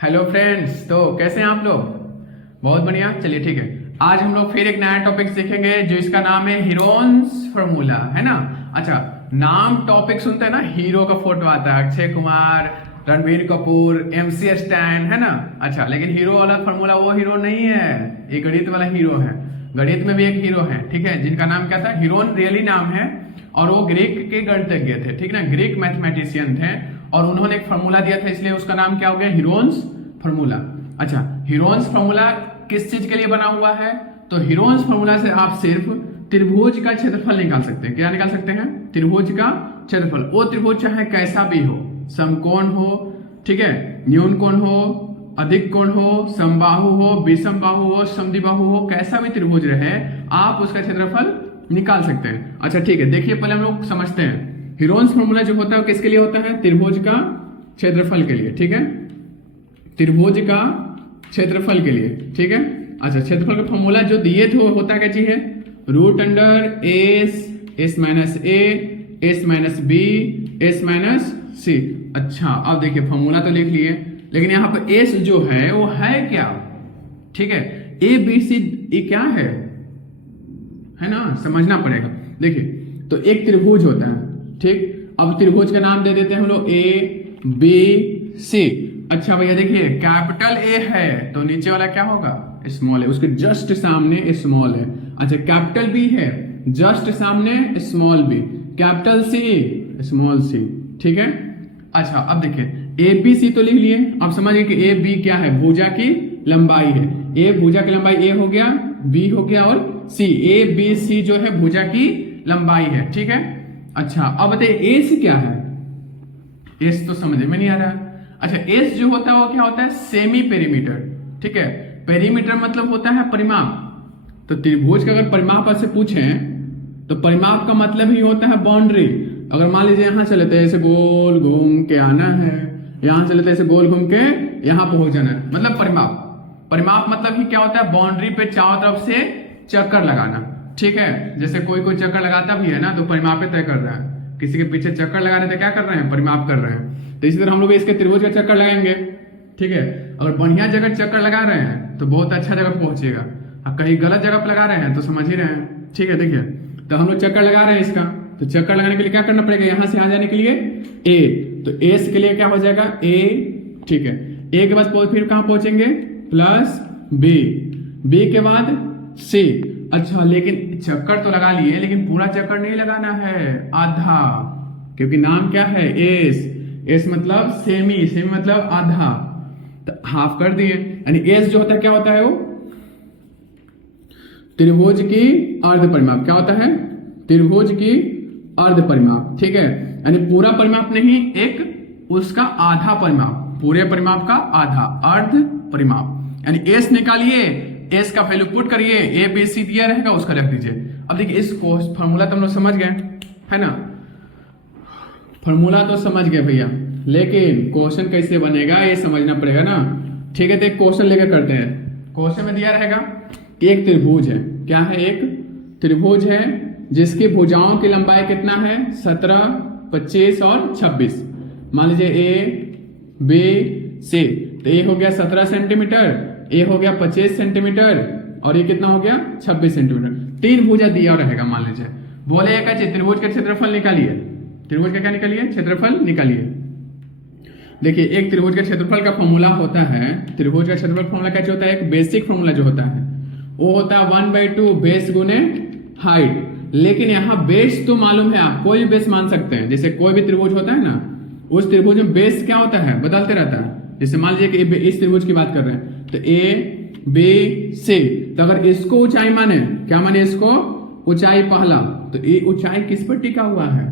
Hello friends, तो कैसे हैं आप लोग। बहुत बढ़िया, चलिए ठीक है। आज हम लोग फिर एक नया टॉपिक सीखेंगे जो इसका नाम है हीरोन्स फार्मूला, है ना। अच्छा, नाम टॉपिक सुनते हैं ना, हीरो का फोटो आता है, अक्षय कुमार, रणबीर कपूर, MC स्टैन, है ना। अच्छा, लेकिन हीरो वाला फार्मूला वो हीरो नहीं है, ये गणित वाला हीरो है। गणित में भी एक हीरो है, ठीक है, जिनका नाम क्या था, हीरोन रियली नाम है, और वो ग्रीक के गणितज्ञ थे, ठीक ना, ग्रीक मैथमेटिशियन थे, और उन्होंने एक फार्मूला दिया था, इसलिए उसका नाम क्या हो गया, हीरोन्स फार्मूला। अच्छा, हीरोन्स फार्मूला किस चीज के लिए बना हुआ है, तो हीरोन्स फार्मूला से आप सिर्फ त्रिभुज का क्षेत्रफल निकाल सकते हैं। क्या निकाल सकते हैं, त्रिभुज का क्षेत्रफल। वो त्रिभुज चाहे कैसा भी हो, समकोण हो, ठीक है, न्यून कोण हो, अधिक कोण हो, समबाहु हो, विषम बाहु हो, समद्विबाहु हो, कैसा भी त्रिभुज रहे आप उसका क्षेत्रफल निकाल सकते हैं। अच्छा ठीक है, देखिए पहले हम लोग समझते हैं हीरोन्स फार्मूला जो होता है किसके लिए होता है, त्रिभुज का क्षेत्रफल के लिए, ठीक है, त्रिभुज का क्षेत्रफल के लिए, ठीक है। अच्छा, क्षेत्रफल का फार्मूला जो दिए थे वो होता क्या चीज है, root under S minus S minus B S minus C. अच्छा, अब देखिए फार्मूला तो लिख लिए, लेकिन यहाँ पर एस जो है वो है क्या, ठीक है, ए बी सी ये क्या है ना, समझना पड़ेगा। देखिए, तो एक त्रिभुज होता है, ठीक, अब त्रिभुज का नाम दे देते हैं हम लोग ए बी सी। अच्छा भैया देखिए, कैपिटल ए है तो नीचे वाला क्या होगा, स्मॉल है, उसके जस्ट सामने स्मॉल है। अच्छा, कैपिटल बी है, जस्ट सामने small B, capital C small C, ठीक है। अच्छा, अब देखिए ए बी सी तो लिख लिए, अब समझिए कि ए बी क्या है, भुजा की लंबाई है, ए भुजा की लंबाई ए हो गया, बी हो गया, और सी, ए बी सी जो है भुजा की लंबाई है, ठीक है। अच्छा, अब बताइए एस क्या है, एस तो समझ में नहीं आ रहा है। अच्छा, एस जो होता है वो क्या होता है, सेमी पेरीमीटर, ठीक है, पेरीमीटर मतलब होता है परिमाप। तो त्रिभुज का अगर परिमाप से पूछें तो परिमाप का मतलब ही होता है बाउंड्री। अगर मान लीजिए यहां चले तो ऐसे गोल घूम के आना है, यहां चले तो ऐसे गोल घूम के यहां पहुंच जाना है, मतलब परिमाप। परिमाप मतलब ही क्या होता है, बाउंड्री पे चारों तरफ से चक्कर लगाना, ठीक है। जैसे कोई चक्कर लगाता भी है ना तो परिमाप तय कर रहा है, किसी के पीछे चक्कर लगा रहे थे, क्या कर रहे हैं, परिमाप कर रहे हैं। तो इसी तरह हम लोग इसके त्रिभुज का चक्कर लगाएंगे, ठीक है। अगर बढ़िया जगह चक्कर लगा रहे हैं तो बहुत अच्छा जगह पहुंचेगा, और कहीं गलत जगह पर लगा रहे हैं तो समझ ही रहे हैं, ठीक है। देखिए, तो हम लोग चक्कर लगा रहे हैं इसका, तो चक्कर लगाने के लिए क्या करना पड़ेगा, यहां से आ जाने के लिए ए, तो एस के लिए क्या हो जाएगा ए, ठीक है। ए के बाद फिर कहां पहुंचेंगे, प्लस बी, बी के बाद सी। अच्छा, लेकिन चक्कर तो लगा लिए, लेकिन पूरा चक्कर नहीं लगाना है, आधा, क्योंकि नाम क्या है एस, एस मतलब सेमी, सेमी मतलब आधा, तो हाफ कर दिए। यानी एस जो होता है क्या होता है, वो त्रिभुज की अर्ध परिमाप, क्या होता है, त्रिभुज की अर्ध परिमाप, ठीक है। यानी पूरा परिमाप नहीं, एक उसका आधा परिमाप, पूरे परिमाप का आधा, अर्ध परिमाप। यानी एस निकालिए, एस का वैल्यू पुट करिए, ए बी सी दिया रहेगा उसका रख दीजिए। अब देखिए इस फॉर्मूला तो हम लोग समझ गए, है ना, फॉर्मूला तो समझ गए भैया, लेकिन क्वेश्चन कैसे बनेगा ये समझना पड़ेगा ना, ठीक है। तो एक क्वेश्चन लेकर करते हैं। क्वेश्चन में दिया रहेगा कि एक त्रिभुज है, क्या है, एक त्रिभुज है जिसकी भुजाओं की लंबाई कितना है, 17, 25 और 26। मान लीजिए ए बी सी, तो ए हो गया 17 सेंटीमीटर, ए हो गया 25 सेंटीमीटर, और ये कितना हो गया 26 सेंटीमीटर। तीन भुजा दिया रहेगा, मान लीजिए, बोले एक त्रिभुज का क्षेत्रफल निकालिए, त्रिभुज का क्या निकालिए, क्षेत्रफल निकालिए। देखिए, एक त्रिभुज का क्षेत्रफल का फॉर्मूला होता है, त्रिभुज का क्षेत्रफल फॉर्मूला क्या होता है, एक बेसिक फॉर्मूला जो होता है वो होता है 1/2 बेस गुने हाइट। लेकिन यहाँ बेस तो मालूम है, आप कोई भी बेस मान सकते हैं, जैसे कोई भी त्रिभुज होता है ना, उस त्रिभुज में बेस क्या होता है, बदलते रहता है। जैसे मान लीजिए कि इस त्रिभुज की बात कर रहे हैं, तो ए बी सी, तो अगर इसको ऊंचाई माने, क्या माने, इसको ऊंचाई पहला, तो ये ऊंचाई किस पर टिका हुआ है,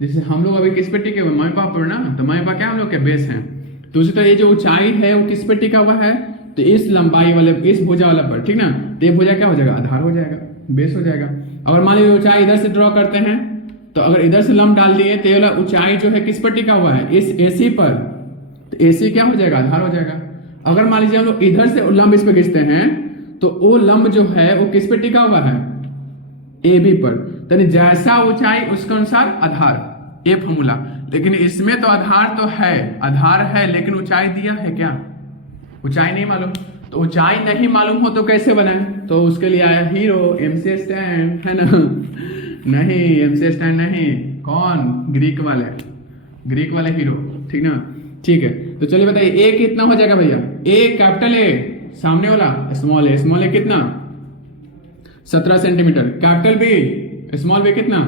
जैसे हम लोग अभी किस पे टिके हुए, मम्मी पापा पर ना, तो मम्मी पापा क्या हम लोग के बेस हैं। तो उसी तरह ये जो ऊंचाई है वो किस पे टिका हुआ है, तो इस लंबाई वाले, इस भुजा वाला पर, ठीक ना। तो ये भुजा क्या हो जाएगा, आधार हो जाएगा, बेस हो जाएगा। अगर मान लीजिए ऊंचाई इधर से ड्रॉ करते हैं, तो अगर इधर से लंब डाल दिए तो ये वाला ऊंचाई जो है किस पर टिका हुआ है, इस एसी पर, तो एसी क्या हो जाएगा, आधार हो जाएगा। अगर मान लीजिए हम लोग इधर से लंब इस पे खींचते हैं तो वो लंब जो है वो किस पे टिका हुआ है, ए बी पर, तो जैसा ऊंचाई उसके अनुसार आधार, ये फॉर्मूला। लेकिन इसमें तो आधार तो है, आधार है, लेकिन ऊंचाई दिया है क्या, ऊंचाई नहीं मालूम, तो ऊंचाई नहीं मालूम हो तो कैसे बनाए? तो उसके लिए आया हीरो, एमसी स्टैंड, है ना? नहीं, एमसी स्टैंड नहीं, कौन? ग्रीक वाले हीरो, ठीक ना? ठीक है, तो चलिए बताइए ए कितना हो जाएगा भैया? ए कैपिटल ए, सामने वाला स्मॉल ए कितना? 17 centimetre. Capital B, small B कितना?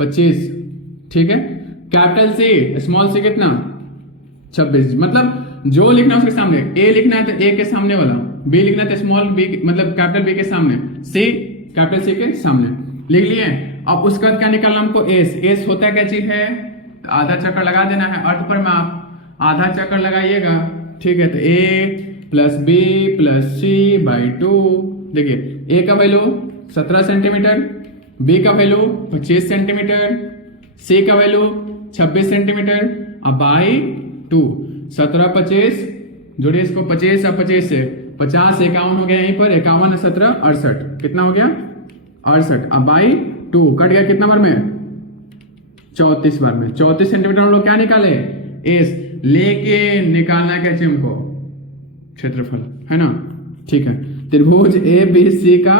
25, ठीक है। कैपिटल सी, स्मॉल सी कितना? 26। मतलब जो लिखना है उसके सामने, ए लिखना है तो ए के सामने वाला, बी लिखना है तो स्मॉल बी मतलब कैपिटल बी के सामने, सी कैपिटल सी के सामने, लिख लिए। अब उसके बाद क्या निकालना हमको? एस होता है क्या चीज है? तो आधा चक्कर लगा देना है अर्थ पर में, आप आधा चक्कर लगाइएगा, ठीक है। तो A plus B plus C by 2, देखिए ए का वैल्यू 17 सेंटीमीटर, बी का वैल्यू 25 सेंटीमीटर, सी का वैल्यू 26 सेंटीमीटर, अब बाई 2, 17 25, जोड़िए इसको 25 और 25 से 50 51 हो गया, यहीं पर 51 17 68, कितना हो गया? 68। अब बाई 2 कट गया, कितना बार में? 34 बार में। 34 सेंटीमीटर हम लोग क्या निकाले? एस, लेके निकालना क्या चाहिए हमको? क्षेत्रफल, है ना? ठीक है, त्रिभुज ए बी सी का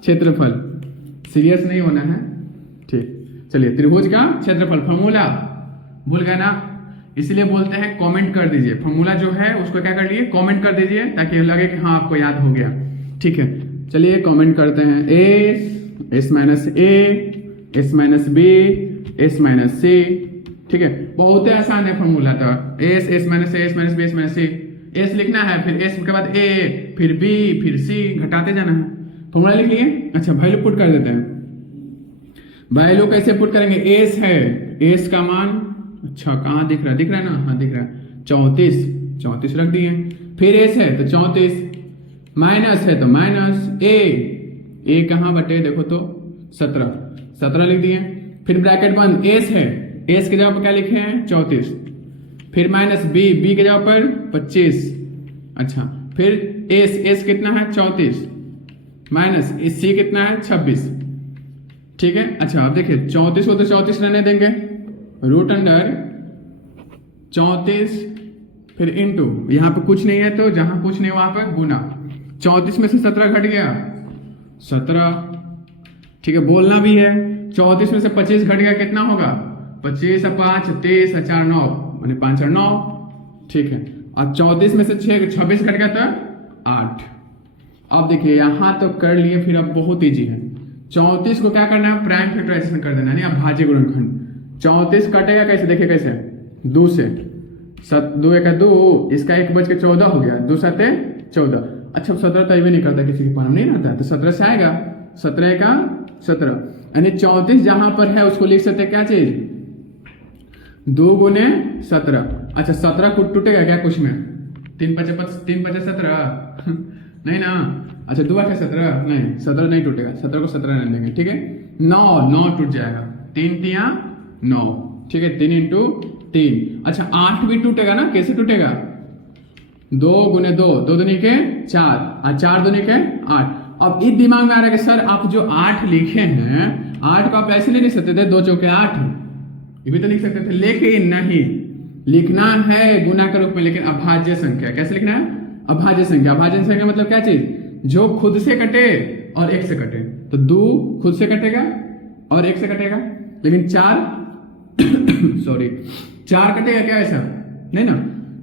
क्षेत्रफल, सीरियस नहीं होना है, ठीक। चलिए, त्रिभुज का क्षेत्रफल फॉर्मूला भूल गए ना, इसलिए बोलते हैं कमेंट कर दीजिए। फॉर्मूला जो है उसको क्या कर लिए? कमेंट कर दीजिए, ताकि लगे कि हाँ आपको याद हो गया, ठीक है। चलिए कमेंट करते हैं। S minus A, S minus B, S minus C, ठीक है। बहुत ही आसान है फॉर्मूला, तो S minus A, S minus B, S minus C, S लिखना है, फिर एस के बाद ए, फिर बी, फिर सी, घटाते जाना है। फॉर्मूला लिख लिए। अच्छा, वैल्यू पुट कर देते हैं। वैल्यू कैसे पुट करेंगे? एस है, एस का मान, अच्छा कहाँ दिख रहा है? दिख रहा है ना? हाँ दिख रहा है, 34 रख दिए। फिर एस है तो 34, माइनस है तो माइनस, ए कहाँ बटे? देखो तो 17 लिख दिए। फिर ब्रैकेट बंद, एस है, एस के जगह पर क्या लिखे हैं? 34, फिर माइनस बी के जगह पर 25, अच्छा, फिर एस कितना है? 34, माइनस सी कितना है? 26, ठीक है। अच्छा अब देखिए 34 को तो 34 रहने देंगे, रूट अंडर 34, फिर इंटू, यहां पे कुछ नहीं है तो जहां कुछ नहीं वहां पर गुना, 34 में से 17 घट गया 17, ठीक है। बोलना भी है, 34 में से 25 घट गया, कितना होगा? 25 और 5 23 और 4 9, माने 5 और 9, ठीक है। अब 34 में से 26 घट गया तो 8। अब देखिए यहां तो कर लिए, फिर अब बहुत ईजी है। 34 को क्या करना है? प्राइम फैक्टराइजेशन कर देना, नहीं भाज्य गुणनखंड। 34 कटेगा कैसे? देखिए कैसे, 2 से 2 1 2, इसका 1 बच के 14 हो गया, 2 7 14। अच्छा 17 तो ये नहीं करता, किसी के पास नहीं रहता है, तो 17 से आएगा, 17 का 17, यानी 34 जहां पर है उसको लिख सकते क्या चीज? 2 गुने 17। अच्छा 17 को टूटेगा क्या कुछ में? 3 5 17 नहीं ना। अच्छा 2 8 17 नहीं, 17 नहीं टूटेगा, 17 को 17 रहने देंगे, ठीक है। 9 टूट जाएगा, 3 तिया 9, ठीक है, 3 इंटू 3। अच्छा 8 भी टूटेगा ना, कैसे टूटेगा? 2 गुने 2, 2 दूनी के 4 और 4 दूनी के 8। अब इस दिमाग में आ रहा है कि सर आप जो 8 लिखे हैं, 8 को आप ऐसे नहीं लिख सकते थे, 2 चौके 8, ये भी तो लिख सकते थे, लेकिन नहीं, लिखना है गुना के रूप में, लेकिन अभाज्य संख्या। कैसे लिखना है? अभाज्य संख्या। अभाज्य संख्या मतलब क्या चीज? जो खुद से कटे और 1 से कटे। तो 2 खुद से कटेगा और 1 से कटेगा, लेकिन 4 सॉरी 4 कटेगा क्या? ऐसा नहीं ना,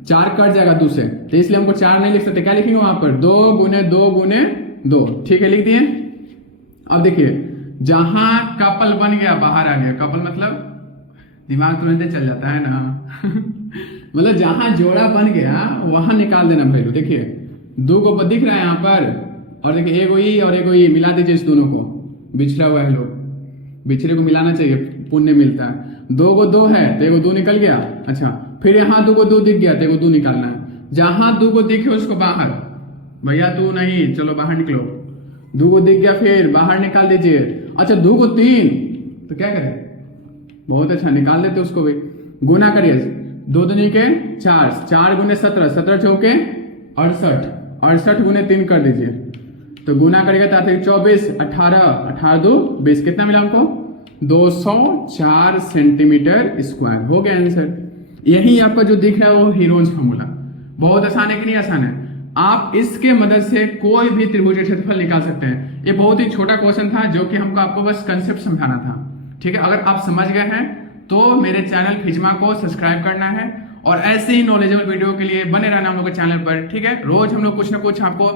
4 कट जाएगा 2 से, तो इसलिए हमको 4 नहीं लिख सकते। क्या लिखेंगे वहां पर? 2 गुने 2 गुने 2, ठीक है, लिख दिए। अब देखिए जहां कपल बन गया, बाहर आ गया, कपल मतलब दिमाग तुरंत चल जाता है ना मतलब जहां जोड़ा बन गया वहां निकाल देना वैल्यू। देखिए 2 को दिख रहा है यहाँ पर, और देखिए एगो ई और एगो ई, मिला दीजिए इस दोनों को, बिछड़ा हुआ है लोग, बिछड़े को मिलाना चाहिए, पुण्य मिलता है। 2 को 2 है तो एगो 2 निकल गया। अच्छा फिर यहाँ 2 को 2 दिख गया तो एगो 2 निकालना है। जहां 2 को दिखे उसको बाहर, भैया 2 नहीं, चलो बाहर निकलो। 2 को दिख गया, फिर बाहर निकाल दीजिए। अच्छा 2 को 3, तो क्या करें? बहुत अच्छा, निकाल देते उसको भी, गुना करिए, 2 दूनी के 4, 4 गुने 17, 17 चौके 68, 68 गुने 3 कर दीजिए, तो गुना करेगा तो आते 24, 18, 18 2 20, कितना मिला हमको? 204 सेंटीमीटर स्क्वायर। हो गया आंसर। यही आपका जो दिख रहा है वो हीरोन्स फॉर्मूला। बहुत आसान है कि नहीं आसान है? आप इसके मदद से कोई भी त्रिभुजीय क्षेत्रफल निकाल सकते हैं। ये बहुत ही छोटा क्वेश्चन था जो कि हमको आपको बस कंसेप्ट समझाना था। ठीक है, अगर आप समझ गए हैं तो मेरे चैनल फिजमा को सब्सक्राइब करना है और ऐसे ही नॉलेजेबल वीडियो के लिए बने रहना हम लोग के चैनल पर। ठीक है, रोज हम लोग कुछ ना कुछ आपको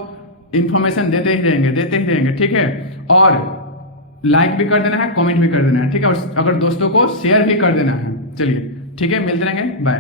इन्फॉर्मेशन देते ही रहेंगे। ठीक है, और लाइक भी कर देना है, कमेंट भी कर देना है। ठीक है, और अगर दोस्तों को शेयर भी कर देना है। चलिए ठीक है, मिलते रहेंगे, बाय।